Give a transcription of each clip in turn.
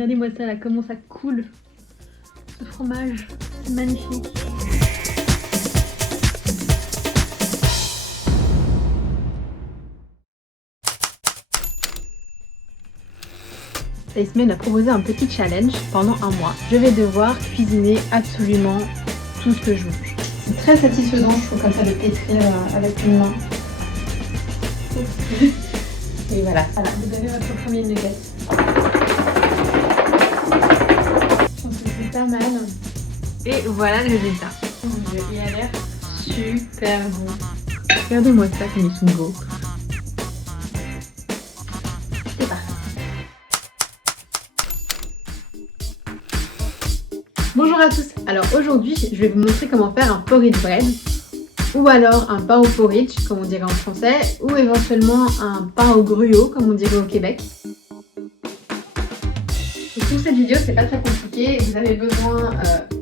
Regardez-moi ça là, comment ça coule. Ce fromage, c'est magnifique. Iceman m'a proposé un petit challenge pendant un mois. Je vais devoir cuisiner absolument tout ce que je mange. C'est très satisfaisant, je trouve, comme ça de pétrir avec une main. Et voilà, vous avez votre premier nugget. Je pense que c'est pas mal. Et voilà le résultat. Il a l'air super bon. Regardez-moi ça comme ils sont beaux. C'est parti. Bonjour à tous. Alors aujourd'hui, je vais vous montrer comment faire un porridge bread. Ou alors un pain au porridge, comme on dirait en français, ou éventuellement un pain au gruau, comme on dirait au Québec. Donc pour cette vidéo, c'est pas très compliqué. Vous avez besoin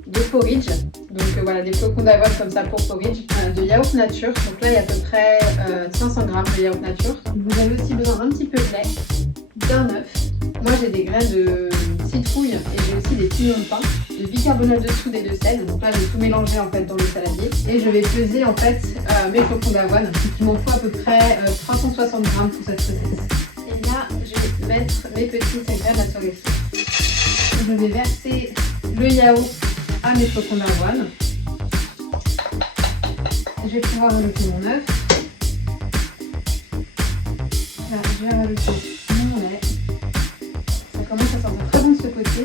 de porridge, donc voilà, des flocons d'avoine comme ça pour porridge, de yaourt nature, donc là il y a à peu près 500 g de yaourt nature. Vous avez aussi besoin d'un petit peu de lait, d'un œuf. Moi j'ai des graines de citrouille et j'ai aussi des pignons de pain, de bicarbonate de soude et de sel. Donc là je vais tout mélanger en fait dans le saladier et je vais peser en fait mes flocons d'avoine. Il m'en faut à peu près 360 g pour cette recette. Et là je vais mettre mes petites graines à sur les feux. Je vais verser le yaourt à mes flocons d'avoine. Je vais pouvoir rajouter mon œuf. Là je vais rajouter mon lait. Ça commence à sentir très bon de ce côté.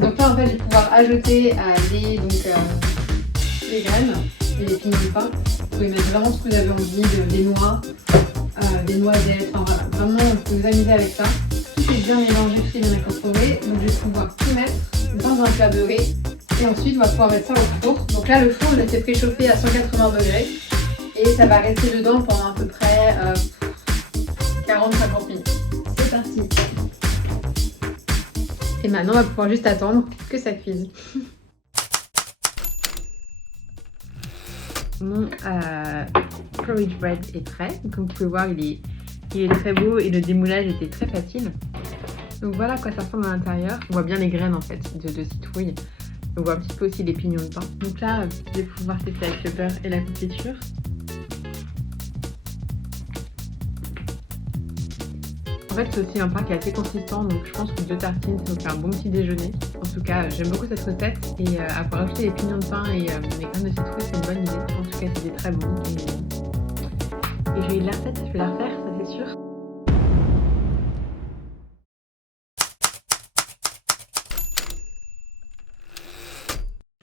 Donc là en fait je vais pouvoir ajouter les graines et les pignons de pain. Vous pouvez mettre vraiment ce que vous avez envie, des noix, des noisettes, enfin voilà, vraiment vous pouvez vous amuser avec ça. Tout est bien mélangé, tout est bien incorporé. Donc je vais pouvoir tout mettre dans un plat beurré et ensuite on va pouvoir mettre ça au four. Donc là le four je l'ai fait préchauffer à 180 degrés et ça va rester dedans pendant à peu près 40-50 minutes. C'est parti. Et maintenant on va pouvoir juste attendre que ça cuise. Mon porridge bread est prêt. Comme vous pouvez voir il est très beau et le démoulage était très facile. Donc voilà à quoi ça ressemble à l'intérieur. On voit bien les graines en fait de citrouille. On voit un petit peu aussi les pignons de pain. Donc là je vais pouvoir tester avec le beurre et la confiture. En fait, c'est aussi un pain qui est assez consistant, donc je pense que 2 tartines, ça va faire un bon petit déjeuner. En tout cas, j'aime beaucoup cette recette et à pouvoir ajouter les pignons de pain et les graines de citrouille, c'est une bonne idée. En tout cas, c'était très bon. Et j'ai eu de la recette, je vais la refaire, ça c'est sûr.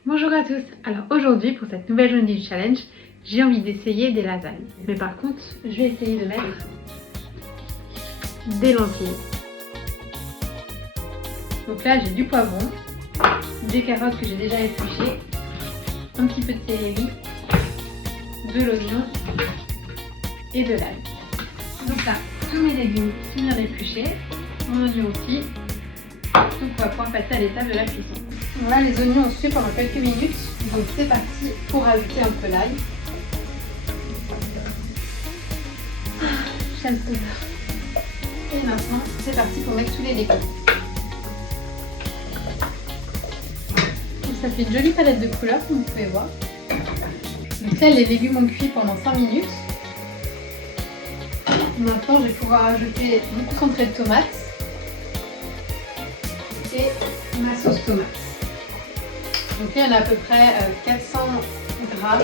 Bonjour à tous. Alors aujourd'hui, pour cette nouvelle journée du challenge, j'ai envie d'essayer des lasagnes. Mais par contre, je vais essayer de mettre des lentilles. Donc là j'ai du poivron, des carottes que j'ai déjà épluchées, un petit peu de céleri, de l'oignon et de l'ail. Donc là tous mes légumes sont bien épluchés, mon oignon aussi. Donc on va pouvoir passer à l'étape de la cuisson. Voilà, les oignons ont sué pendant quelques minutes, donc c'est parti pour ajouter un peu l'ail. J'aime ce odeur. Et maintenant, c'est parti pour mettre tous les légumes. Donc ça fait une jolie palette de couleurs, comme vous pouvez voir. Donc là, les légumes ont cuit pendant 5 minutes. Maintenant, je vais pouvoir ajouter mon concentré de tomates et ma sauce tomate. Donc là, il y en a à peu près 400 grammes.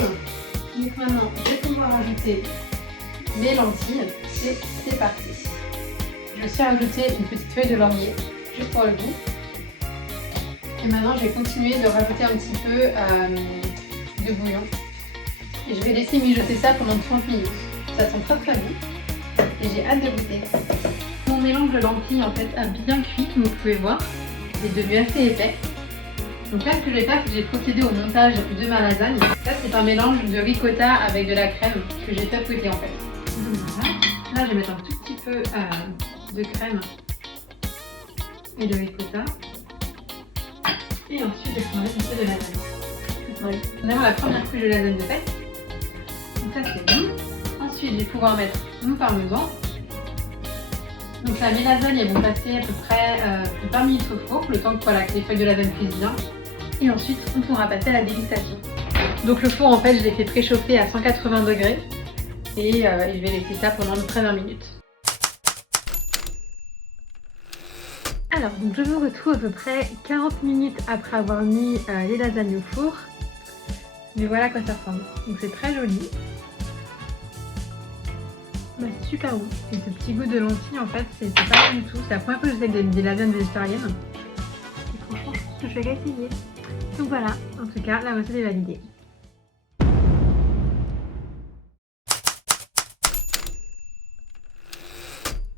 Donc maintenant, je vais pouvoir ajouter mes lentilles et c'est parti. Je vais aussi rajouter une petite feuille de laurier, juste pour le goût. Et maintenant, je vais continuer de rajouter un petit peu de bouillon. Et je vais laisser mijoter ça pendant 30 minutes. Ça sent très très bon. Et j'ai hâte de goûter. Mon mélange de lentilles en fait a bien cuit, comme vous pouvez voir. C'est devenu assez épais. Donc là, ce que je vais faire, c'est que j'ai procédé au montage de ma lasagne. Ça, c'est un mélange de ricotta avec de la crème que j'ai fait fouetter en fait. Donc voilà. Là, je vais mettre un tout petit peu de crème et de ricotta. Et ensuite, je vais prendre un peu de lasagne. On a la première couche de lasagne de faite. Donc ça, c'est bon. Ensuite, je vais pouvoir mettre mon parmesan. Donc là, mes lasagnes, elles vont passer à peu près 20 minutes au four, le temps que voilà, les feuilles de lasagne cuisent bien. Et ensuite, on pourra passer à la dégustation. Donc le four, en fait, je l'ai fait préchauffer à 180 degrés et je vais laisser ça pendant à peu près 20 minutes. Alors, donc je me retrouve à peu près 40 minutes après avoir mis les lasagnes au four. Mais voilà à quoi ça ressemble. Donc c'est très joli. Bah, c'est super bon. Et ce petit goût de lentilles, en fait, c'est pas mal du tout. C'est la première fois que j'essaie des lasagnes végétariennes. Et franchement, je pense que je vais réessayer. Donc voilà, en tout cas, la recette est validée.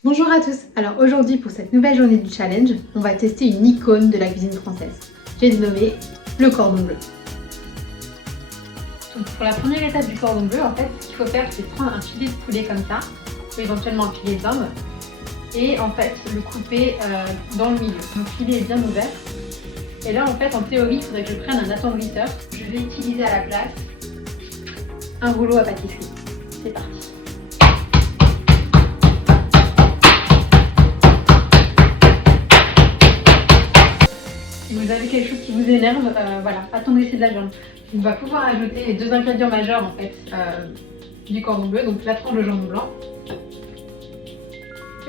Bonjour à tous. Alors aujourd'hui, pour cette nouvelle journée du challenge, on va tester une icône de la cuisine française. J'ai nommé le cordon bleu. Donc pour la première étape du cordon bleu, en fait, ce qu'il faut faire, c'est prendre un filet de poulet comme ça, ou éventuellement un filet de dinde, et en fait le couper dans le milieu. Mon filet est bien ouvert. Et là, en fait, en théorie, il faudrait que je prenne un attendrisseur. Je vais utiliser à la place un rouleau à pâtisserie. C'est parti. Si vous avez quelque chose qui vous énerve, voilà, attendrissez de la viande. On va pouvoir ajouter les deux ingrédients majeurs en fait du cordon bleu, donc la tranche de jambon blanc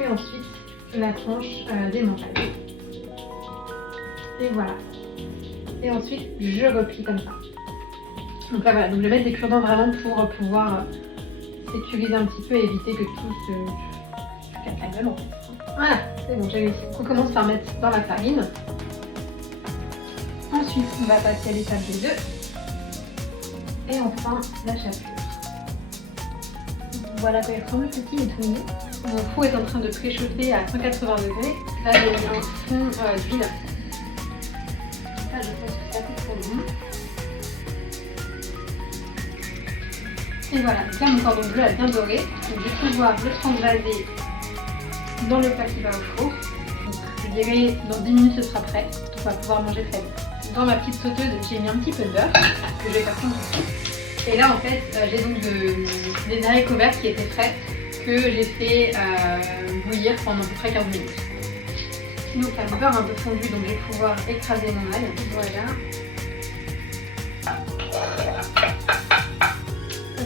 et ensuite la tranche d'emmental. Et voilà. Et ensuite je replie comme ça. Donc là voilà, donc je vais mettre des cure-dents vraiment pour pouvoir sécuriser un petit peu et éviter que tout se casse la gueule en fait. Voilà, c'est bon, j'ai réussi. On commence par mettre dans la farine. Ensuite, on va passer à l'étape des œufs. Et enfin, la chapelure. Voilà quoi il ressemble, le petit est tout mignon. Mon four est en train de préchauffer à 180 degrés. Là, j'ai mis un fond d'huile. Là, je pense que ça coupe pour bon. Et voilà, donc là, mon cordon bleu a bien doré. Donc, je vais pouvoir le transvaser dans le plat qui va au four. Donc, je dirais, dans 10 minutes, ce sera prêt. On va pouvoir manger très vite. Dans ma petite sauteuse, j'ai mis un petit peu de beurre que je vais faire fondre. Et là, en fait, j'ai donc des haricots verts qui étaient frais que j'ai fait bouillir pendant à peu près 15 minutes. Donc, là, le beurre un peu fondu, donc je vais pouvoir écraser mon ail. Voilà. Ça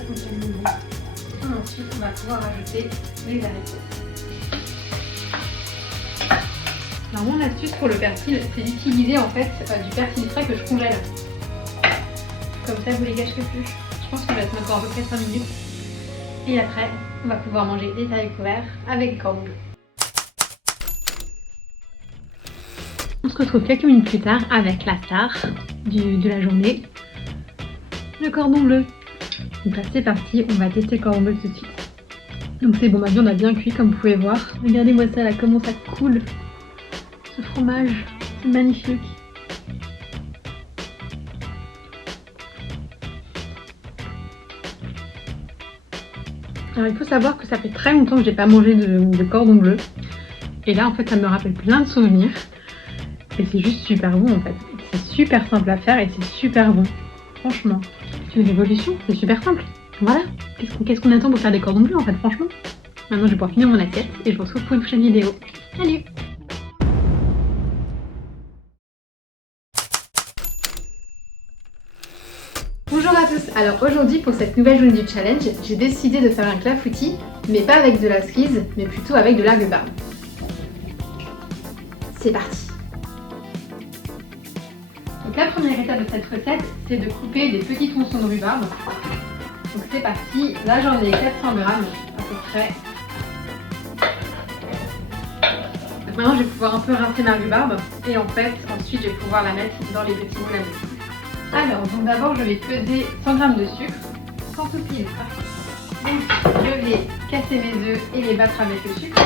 contient le bon. Et ensuite, on va pouvoir ajouter les haricots. Alors mon astuce pour le persil, c'est d'utiliser en fait du persil frais que je congèle. Comme ça vous les gâcherez plus. Je pense qu'il va se mettre encore à peu près 5 minutes. Et après, on va pouvoir manger des haricots verts avec le cordon bleu. On se retrouve quelques minutes plus tard avec la star de la journée, le cordon bleu. Donc là c'est parti, on va tester le cordon bleu tout de suite. Donc c'est bon, ma viande a bien cuit comme vous pouvez voir. Regardez-moi ça là, comment ça coule. Ce fromage, c'est magnifique. Alors il faut savoir que ça fait très longtemps que j'ai pas mangé de cordon bleu. Et là en fait ça me rappelle plein de souvenirs. Et c'est juste super bon en fait. C'est super simple à faire et c'est super bon. Franchement, c'est une révolution, c'est super simple. Voilà, qu'est-ce qu'on attend pour faire des cordons bleus en fait, franchement. Maintenant je vais pouvoir finir mon assiette et je vous retrouve pour une prochaine vidéo. Salut! Bonjour à tous. Alors aujourd'hui pour cette nouvelle journée du challenge, j'ai décidé de faire un clafoutis, mais pas avec de la cerise, mais plutôt avec de la rhubarbe. C'est parti. Donc la première étape de cette recette, c'est de couper des petits tronçons de rhubarbe. Donc c'est parti. Là j'en ai 400 grammes à peu près. Donc maintenant je vais pouvoir un peu rincer ma rhubarbe et en fait ensuite je vais pouvoir la mettre dans les petits moules à moules. Alors, donc d'abord, je vais peser 100 g de sucre, sans souci. Donc, je vais casser mes œufs et les battre avec le sucre.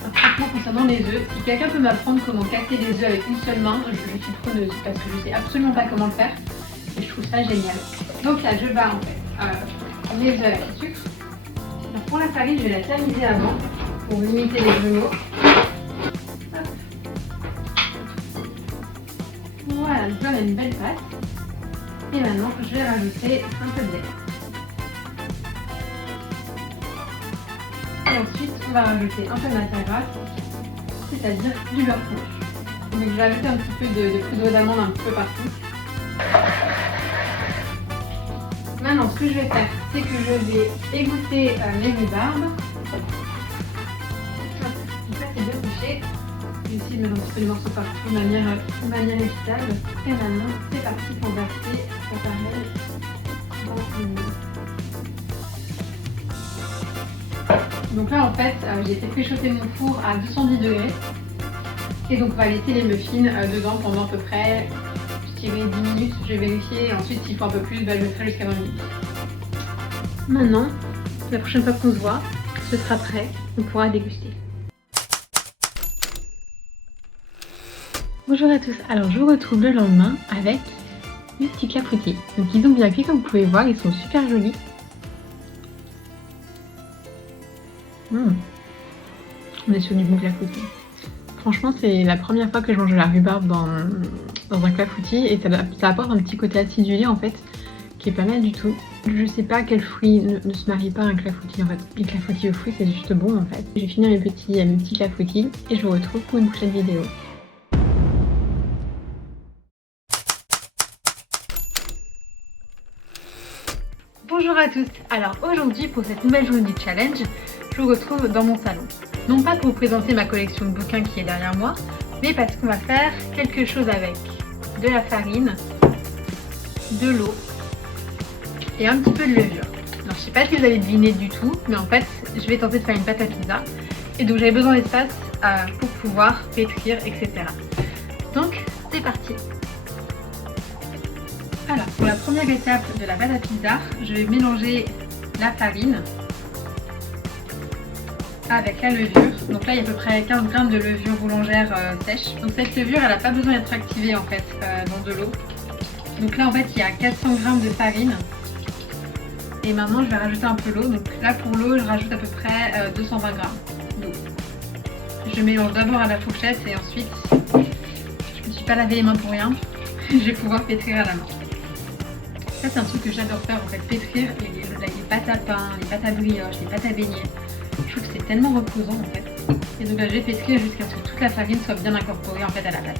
Alors, franchement, concernant les œufs, si quelqu'un peut m'apprendre comment casser les œufs avec une seule main, je suis preneuse parce que je ne sais absolument pas comment le faire et je trouve ça génial. Donc là, je bats en fait mes œufs avec le sucre. Alors, pour la farine, je vais la tamiser avant pour limiter les grumeaux. Voilà, donc là on a une belle pâte. Et maintenant je vais rajouter un peu de lait. on va rajouter un peu de matière grasse, c'est-à-dire du beurre fondu. Donc je vais ajouter un petit peu de poudre d'amande un petit peu partout. Maintenant, ce que je vais faire, c'est que je vais égoutter mes rhubarbes. Donc là, c'est bien couché. Je vais essayer de mettre un petit peu les morceaux partout de manière équitable. Et maintenant, c'est parti pour verser pareil dans le moule. Donc là, en fait, j'ai fait préchauffer mon four à 210 degrés. Et donc, on va laisser les muffins dedans pendant à peu près, je dirais 10 minutes. Je vais vérifier. Et ensuite, s'il faut un peu plus, je le ferai jusqu'à 20 minutes. Maintenant, la prochaine fois qu'on se voit, ce sera prêt. On pourra déguster. Bonjour à tous, alors je vous retrouve le lendemain avec mes petits clafoutis. Donc ils ont bien cuit comme vous pouvez voir, ils sont super jolis. On est sur du bon clafoutis. Franchement c'est la première fois que je mange de la rhubarbe dans un clafoutis et ça apporte un petit côté acidulé en fait, qui est pas mal du tout. Je sais pas quel fruit ne se marie pas à un clafoutis en fait. Les clafoutis aux fruits c'est juste bon en fait. Je vais finir mes petits clafoutis et je vous retrouve pour une prochaine vidéo. Bonjour à tous, alors aujourd'hui pour cette nouvelle journée du challenge, je vous retrouve dans mon salon. Non pas pour vous présenter ma collection de bouquins qui est derrière moi, mais parce qu'on va faire quelque chose avec de la farine, de l'eau et un petit peu de levure. Alors je sais pas si vous allez deviner du tout, mais en fait je vais tenter de faire une pâte à pizza et donc j'avais besoin d'espace pour pouvoir pétrir, etc. Donc c'est parti. Alors, pour la première étape de la pâte à pizza, je vais mélanger la farine avec la levure. Donc là, il y a à peu près 15 g de levure boulangère sèche. Donc cette levure, elle n'a pas besoin d'être activée en fait dans de l'eau. Donc là, en fait, il y a 400 g de farine. Et maintenant, je vais rajouter un peu l'eau. Donc là, pour l'eau, je rajoute à peu près 220 g d'eau. Je mélange d'abord à la fourchette et ensuite, je ne me suis pas lavé les mains pour rien. Je vais pouvoir pétrir à la main. Ça c'est un truc que j'adore faire en fait, pétrir les pâtes à pain, les pâtes à brioche, les pâtes à beignets. Je trouve que c'est tellement reposant en fait. Et donc là je vais pétrir jusqu'à ce que toute la farine soit bien incorporée en fait à la pâte.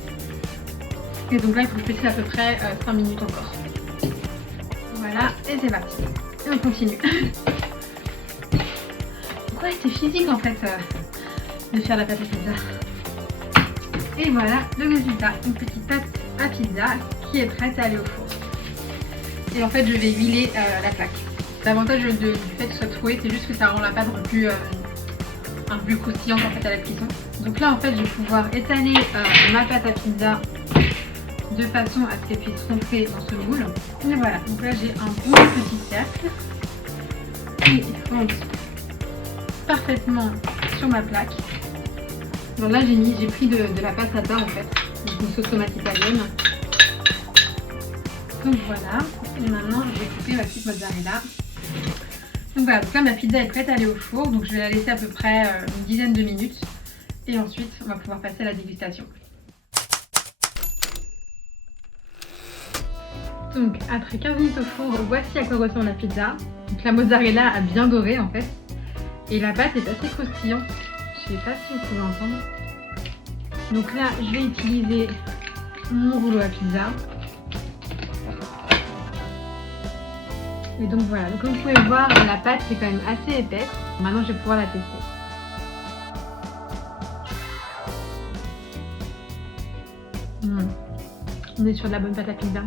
Et donc là il faut que je pétrir à peu près 5 minutes encore. Voilà, et c'est parti. Et on continue. Donc ouais, c'est physique en fait de faire la pâte à pizza. Et voilà le résultat, une petite pâte à pizza qui est prête à aller au four. Et en fait je vais huiler la plaque. L'avantage du fait que ce soit troué, c'est juste que ça rend la pâte un peu plus croustillante en fait à la cuisson. Donc là en fait je vais pouvoir étaler ma pâte à pizza de façon à ce qu'elle puisse rentrer dans ce moule. Et voilà, donc là j'ai un bon petit cercle qui rentre parfaitement sur ma plaque. Donc là j'ai pris de la pâte à pain en fait, donc une sauce tomate italienne. Donc voilà, et maintenant je vais couper ma petite mozzarella. Donc voilà, donc là ma pizza est prête à aller au four, donc je vais la laisser à peu près une dizaine de minutes. Et ensuite on va pouvoir passer à la dégustation. Donc après 15 minutes au four, voici à quoi ressemble la pizza. Donc la mozzarella a bien doré en fait. Et la pâte est assez croustillante. Je sais pas si vous pouvez entendre. Donc là je vais utiliser mon rouleau à pizza. Et donc voilà, donc comme vous pouvez voir, la pâte est quand même assez épaisse. Maintenant je vais pouvoir la tester. On est sur de la bonne pâte à pizza.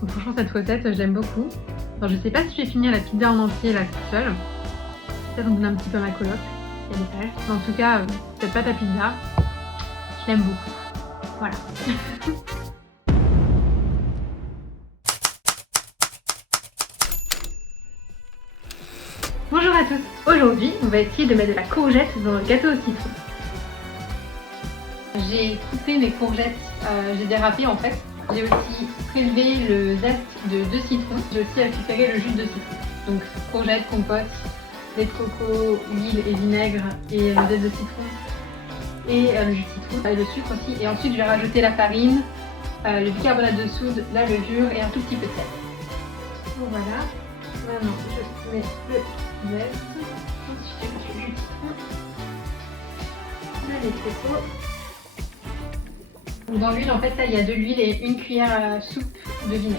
Donc franchement cette recette, je l'aime beaucoup. Alors je sais pas si je vais finir la pizza en entier là toute seule. Peut-être en donner un petit peu à ma coloc. Mais en tout cas, cette pâte à pizza, je l'aime beaucoup. Voilà. Bonjour à tous, aujourd'hui on va essayer de mettre de la courgette dans le gâteau au citron. J'ai coupé mes courgettes, j'ai dérapé en fait. J'ai aussi prélevé le zeste de 2 citrons. J'ai aussi récupéré le jus de citron. Donc courgettes, compote, lait de coco, huile et vinaigre et le zeste de citron. Et le jus de citron et le sucre aussi. Et ensuite je vais rajouter la farine, le bicarbonate de soude, la levure et un tout petit peu de sel. Donc voilà. Maintenant je mets le zeste, ensuite le jus de citron Nespresso. Dans l'huile, en fait, là, il y a de l'huile et une cuillère à soupe de vinaigre.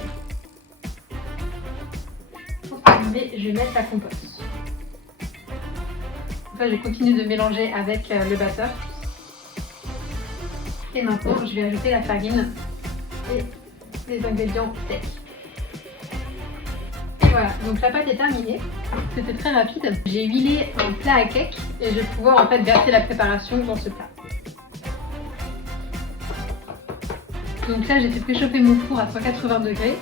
Pour terminer, je vais mettre la compote. Enfin, je continue de mélanger avec le batteur. Et maintenant, je vais ajouter la farine et les ingrédients secs. Et voilà, donc la pâte est terminée. C'était très rapide. J'ai huilé un plat à cake et je vais pouvoir en fait verser la préparation dans ce plat. Donc là, j'ai fait préchauffer mon four à 180 degrés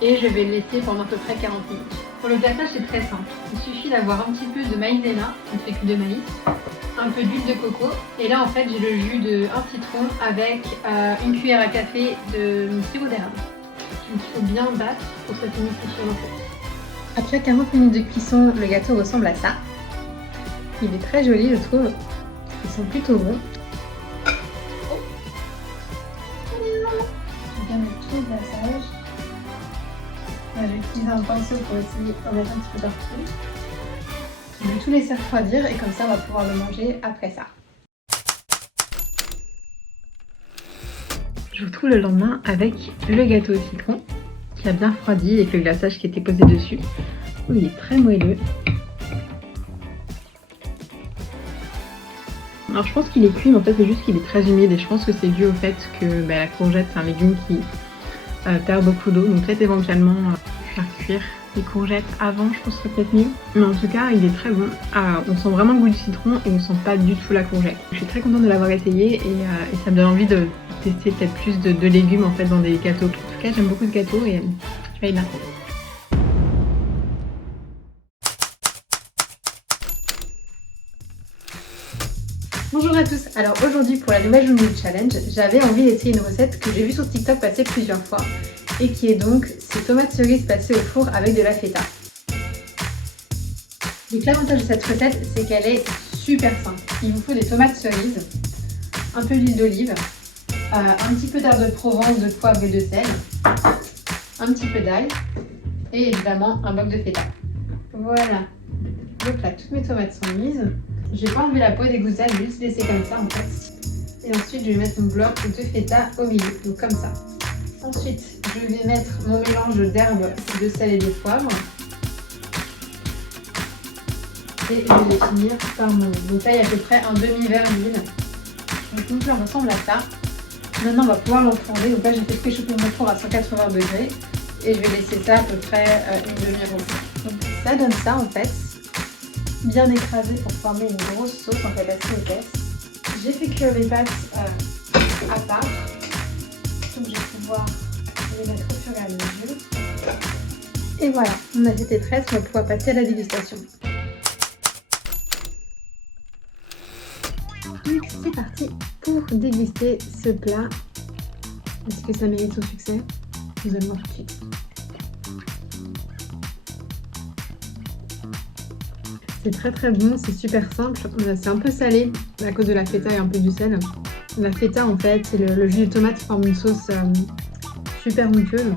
et je vais le laisser pendant à peu près 40 minutes. Pour le glaçage, c'est très simple. Il suffit d'avoir un petit peu de maïzena, une fécule de maïs, un peu d'huile de coco. Et là, en fait, j'ai le jus d'un citron avec une cuillère à café de sirop d'érable. Donc il faut bien battre pour cette humidifier en fait. Après 40 minutes de cuisson, le gâteau ressemble à ça. Il est très joli, je trouve. Ils sont plutôt bons. Je viens mettre tout le glaçage. Là, j'ai utilisé un pinceau pour essayer d'en mettre un petit peu partout. Je vais tout laisser refroidir et comme ça, on va pouvoir le manger après ça. Je vous retrouve le lendemain avec le gâteau au citron qui a bien refroidi avec le glaçage qui était posé dessus. Oh, il est très moelleux. Alors je pense qu'il est cuit, mais en fait c'est juste qu'il est très humide et je pense que c'est dû au fait que la courgette c'est un légume qui perd beaucoup d'eau, donc peut-être éventuellement faire cuire les courgettes avant, je pense que c'est peut-être mieux. Mais en tout cas il est très bon, on sent vraiment le goût du citron et on sent pas du tout la courgette. Je suis très contente de l'avoir essayé et ça me donne envie de tester peut-être plus de légumes en fait dans des gâteaux. En tout cas j'aime beaucoup ce gâteau et je vais y bien. Bonjour à tous, alors aujourd'hui pour la nouvelle journée du challenge, j'avais envie d'essayer une recette que j'ai vue sur TikTok passer plusieurs fois et qui est donc ces tomates cerises passées au four avec de la feta. Donc l'avantage de cette recette c'est qu'elle est super simple. Il vous faut des tomates cerises, un peu d'huile d'olive, un petit peu d'herbe de Provence, de poivre et de sel, un petit peu d'ail et évidemment un bloc de feta. Voilà, donc là toutes mes tomates sont mises. Je vais pas enlever la peau des goussailles, je vais juste laisser comme ça en fait. Et ensuite je vais mettre mon bloc de feta au milieu, donc comme ça. Ensuite je vais mettre mon mélange d'herbes, de sel et de poivre. Et je vais finir par mon huile. Donc là il y a à peu près un demi-verre d'huile. Donc ça ressemble à ça. Maintenant on va pouvoir l'enfourner. Donc là j'ai fait préchauffer mon four à 180 degrés. Et je vais laisser ça à peu près une demi-heure au four. Donc ça donne ça en fait. Bien écrasé pour former une grosse sauce en fait assez épaisse. J'ai fait cuire les pâtes à part. Donc je vais pouvoir les mettre au fur et à mesure. Et voilà, mon assiette est prête, on va pouvoir passer à la dégustation. Donc c'est parti pour déguster ce plat. Est-ce que ça mérite son succès? Vous allez voir tout de suite. C'est très très bon, c'est super simple, c'est un peu salé à cause de la feta et un peu du sel. La feta en fait, c'est le jus de tomate qui forme une sauce super onctueuse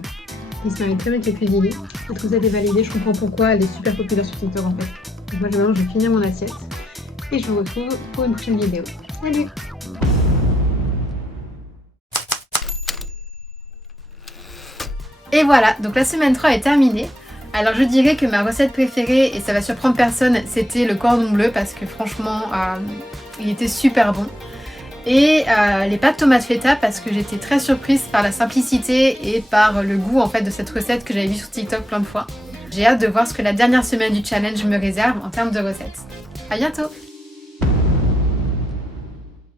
qui se marie très bien avec les cuisiniers. Cette recette est validée, je comprends pourquoi elle est super populaire sur TikTok en fait. Donc moi maintenant je vais finir mon assiette et je vous retrouve pour une prochaine vidéo. Salut! Et voilà, donc la semaine 3 est terminée. Alors je dirais que ma recette préférée, et ça va surprendre personne, c'était le cordon bleu parce que franchement il était super bon. Et les pâtes tomates feta parce que j'étais très surprise par la simplicité et par le goût en fait de cette recette que j'avais vue sur TikTok plein de fois. J'ai hâte de voir ce que la dernière semaine du challenge me réserve en termes de recettes. À bientôt!